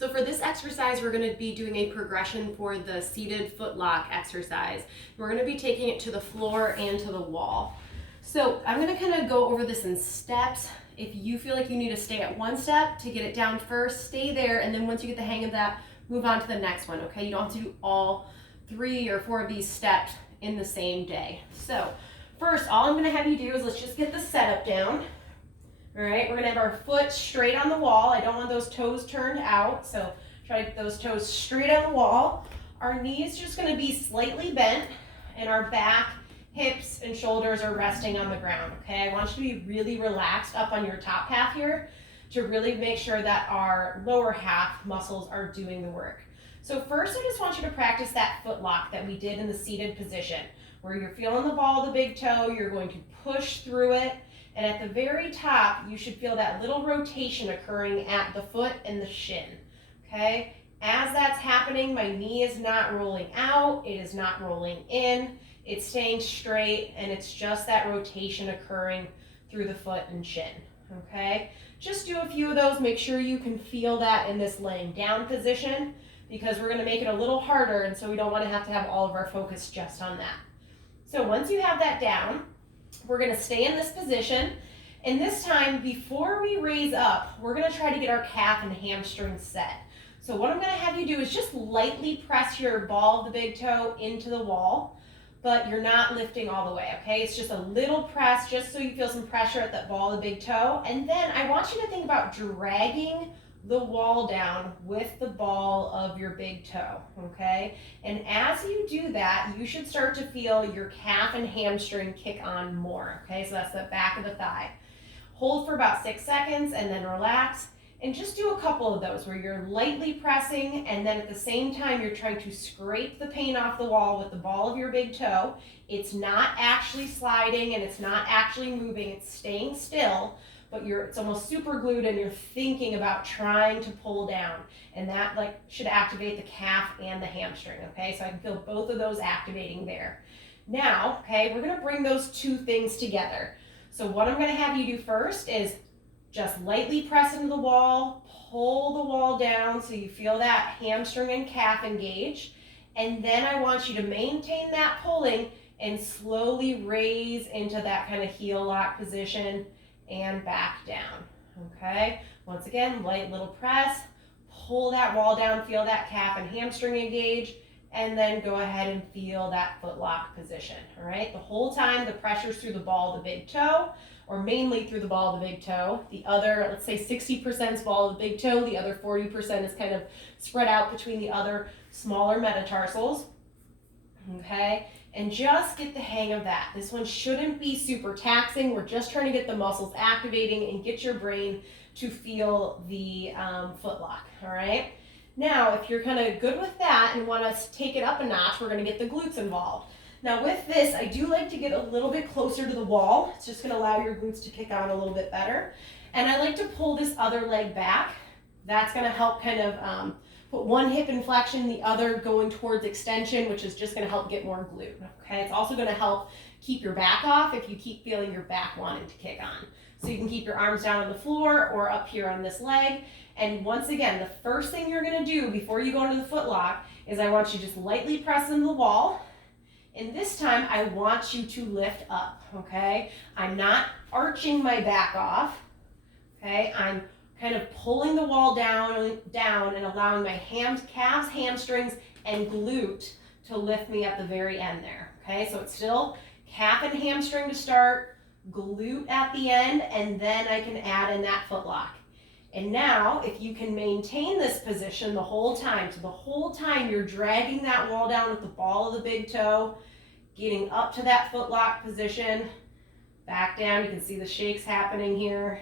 So for this exercise, we're going to be doing a progression for the seated foot lock exercise. We're going to be taking it to the floor and to the wall. So I'm going to kind of go over this in steps. If you feel like you need to stay at one step to get it down first, stay there, and then once you get the hang of that, move on to the next one, okay? You don't have to do all 3 or 4 of these steps in the same day. So first, all I'm going to have you do is let's just get the setup down. All right, we're gonna have our foot straight on the wall. I don't want those toes turned out, so try to get those toes straight on the wall. Our knees just gonna be slightly bent, and our back, hips, and shoulders are resting on the ground, okay? I want you to be really relaxed up on your top half here to really make sure that our lower half muscles are doing the work. So first, I just want you to practice that foot lock that we did in the seated position, where you're feeling the ball of the big toe, you're going to push through it, and at the very top, you should feel that little rotation occurring at the foot and the shin, okay? As that's happening, my knee is not rolling out, it is not rolling in, it's staying straight, and it's just that rotation occurring through the foot and shin, okay? Just do a few of those. Make sure you can feel that in this laying down position, because we're gonna make it a little harder, and so we don't wanna have to have all of our focus just on that. So once you have that down, we're going to stay in this position, and this time before we raise up, we're going to try to get our calf and hamstring set. So what I'm going to have you do is just lightly press your ball of the big toe into the wall, but you're not lifting all the way, okay? It's just a little press just so you feel some pressure at that ball of the big toe, and then I want you to think about dragging the wall down with the ball of your big toe, okay? And as you do that, you should start to feel your calf and hamstring kick on more, okay? So that's the back of the thigh. Hold for about 6 seconds and then relax, and just do a couple of those where you're lightly pressing, and then at the same time you're trying to scrape the paint off the wall with the ball of your big toe. It's not actually sliding and it's not actually moving, it's staying still, but it's almost super glued and you're thinking about trying to pull down, and that should activate the calf and the hamstring, okay? So I can feel both of those activating there. Now, okay, we're gonna bring those two things together. So what I'm gonna have you do first is just lightly press into the wall, pull the wall down so you feel that hamstring and calf engage, and then I want you to maintain that pulling and slowly raise into that kind of heel lock position and back down, okay? Once again, light little press, pull that wall down, feel that calf and hamstring engage, and then go ahead and feel that foot lock position, all right? The whole time the pressure's through the ball of the big toe, or mainly through the ball of the big toe. The other, let's say 60% is ball of the big toe, the other 40% is kind of spread out between the other smaller metatarsals, okay? And just get the hang of that. This one shouldn't be super taxing. We're just trying to get the muscles activating and get your brain to feel the foot lock, all right? Now, if you're kind of good with that and want to take it up a notch, we're going to get the glutes involved. Now with this, I do like to get a little bit closer to the wall. It's just going to allow your glutes to kick on a little bit better. And I like to pull this other leg back. That's going to help kind of put one hip in flexion, the other going towards extension, which is just going to help get more glute, okay? It's also going to help keep your back off if you keep feeling your back wanting to kick on. So you can keep your arms down on the floor or up here on this leg. And once again, the first thing you're going to do before you go into the foot lock is I want you to just lightly press into the wall. And this time I want you to lift up, okay? I'm not arching my back off, okay? I'm kind of pulling the wall down and allowing my calves, hamstrings, and glute to lift me at the very end there, okay? So it's still calf and hamstring to start, glute at the end, and then I can add in that foot lock. And now, if you can maintain this position the whole time, so the whole time you're dragging that wall down with the ball of the big toe, getting up to that foot lock position, back down, you can see the shakes happening here,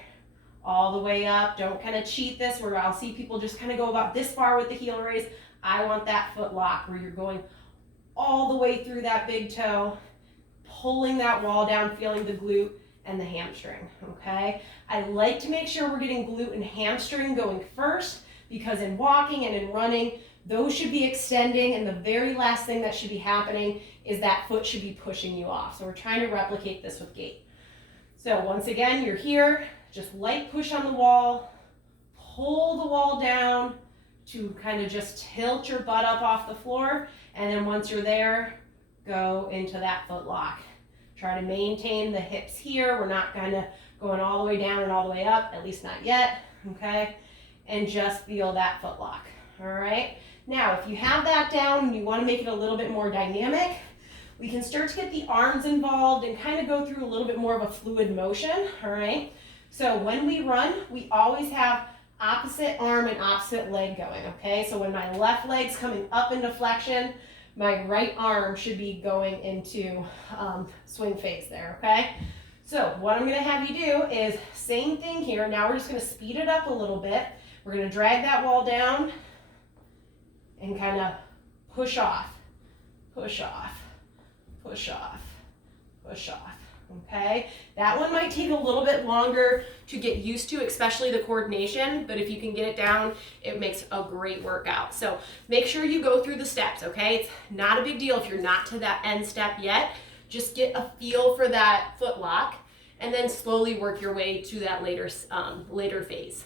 all the way up. Don't kind of cheat this where I'll see people just kind of go about this far with the heel raise. I want that foot lock where you're going all the way through that big toe, pulling that wall down, feeling the glute and the hamstring, okay? I like to make sure we're getting glute and hamstring going first, because in walking and in running, those should be extending, and the very last thing that should be happening is that foot should be pushing you off. So we're trying to replicate this with gait. So once again, you're here, just light push on the wall, pull the wall down, to kind of just tilt your butt up off the floor, and then once you're there, go into that foot lock. Try to maintain the hips here. We're not kind of going all the way down and all the way up, at least not yet, okay? And just feel that foot lock, all right? Now, if you have that down and you want to make it a little bit more dynamic, we can start to get the arms involved and kind of go through a little bit more of a fluid motion, all right? So when we run, we always have opposite arm and opposite leg going, okay? So when my left leg's coming up into flexion, my right arm should be going into swing phase there, okay? So what I'm gonna have you do is same thing here. Now we're just gonna speed it up a little bit. We're gonna drag that wall down and kind of push off, push off, push off, push off, okay? That one might take a little bit longer to get used to, especially the coordination, but if you can get it down, it makes a great workout. So make sure you go through the steps, okay? It's not a big deal if you're not to that end step yet. Just get a feel for that foot lock and then slowly work your way to that later phase.